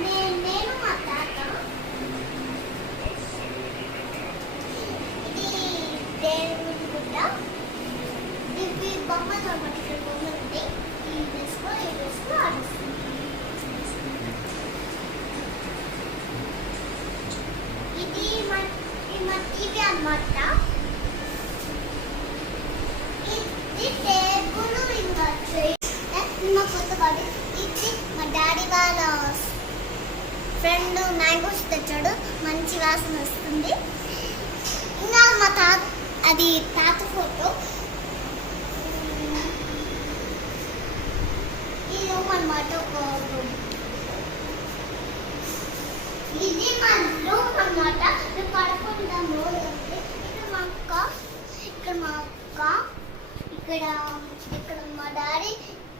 నేను మా తాత ఇది దేవుడి గుడ్డ ఇవి బొమ్మలు అన్నమాట. ఇక్కడ బొమ్మలు ఉంటాయి. ఈ డ్రెస్లో ఆడిస్తుంది. ఇది మా టీవీ అన్నమాట. ఇది టేబుల్ ఇంకా మా కొత్త బాడీ. ఇది మా డాడీ వాళ్ళ ఫ్రెండ్ మ్యాంగోస్ తెచ్చాడు. మంచి వాసన వస్తుంది. ఇంకా మా తాత అది తాత ఫోటో. ఈ రూమ్ అన్నమాట. ఒక రూమ్. ఇది మా రూమ్ అన్నమాట. మేము పడుకుంటాము. ఇక్కడ మా అక్క, ఇక్కడ మా అక్క, ఇక్కడ మా డాడీ,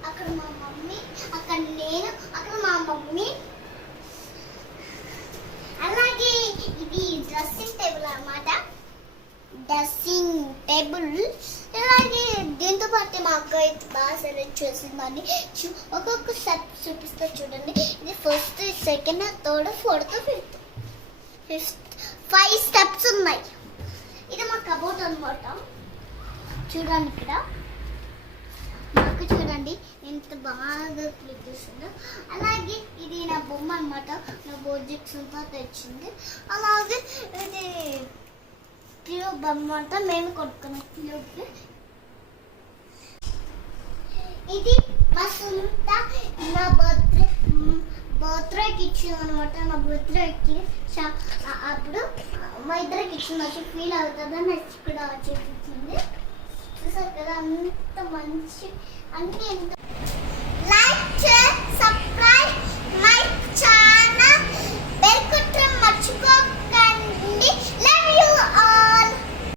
అక్కడ మా మమ్మీ, అక్కడ నేను, అక్కడ మా మమ్మీ. అలాగే ఇది డ్రెస్సింగ్ టేబుల్ అన్నమాట. Dressing table. అలాగే దీంతో పాటు మా అక్క అయితే బాగా సెలెక్ట్ చేసిందని ఒక్కొక్క స్టెప్ చూపిస్తా చూడండి. ఇది first, second, third, fourth, fifth 5 steps ఉన్నాయి. ఇది మా కబోర్డ్ అన్నమాట. చూడండి ఇక్కడ మాకు చూడండి ఎంత బాగా క్లిక్ చేస్తుందో. అలాగే ఇది నా బొమ్మ అన్నమాట. నా బోర్జిక్స్ అంతా తెచ్చింది. అలాగే ఇది క్యూబ్ అన్నమాట. మేము కొట్టుకున్నాం క్యూబ్. ఇది మా సొంత నా బర్త్డేకి ఇచ్చింది అనమాట. నా బర్త్డేకి అప్పుడు మా ఇద్దరికి ఇచ్చింది. వచ్చి ఫీల్ అవుతుందని ఇక్కడ చేపించింది. చూసారు కదా అంత మంచి అన్నీ ఎంత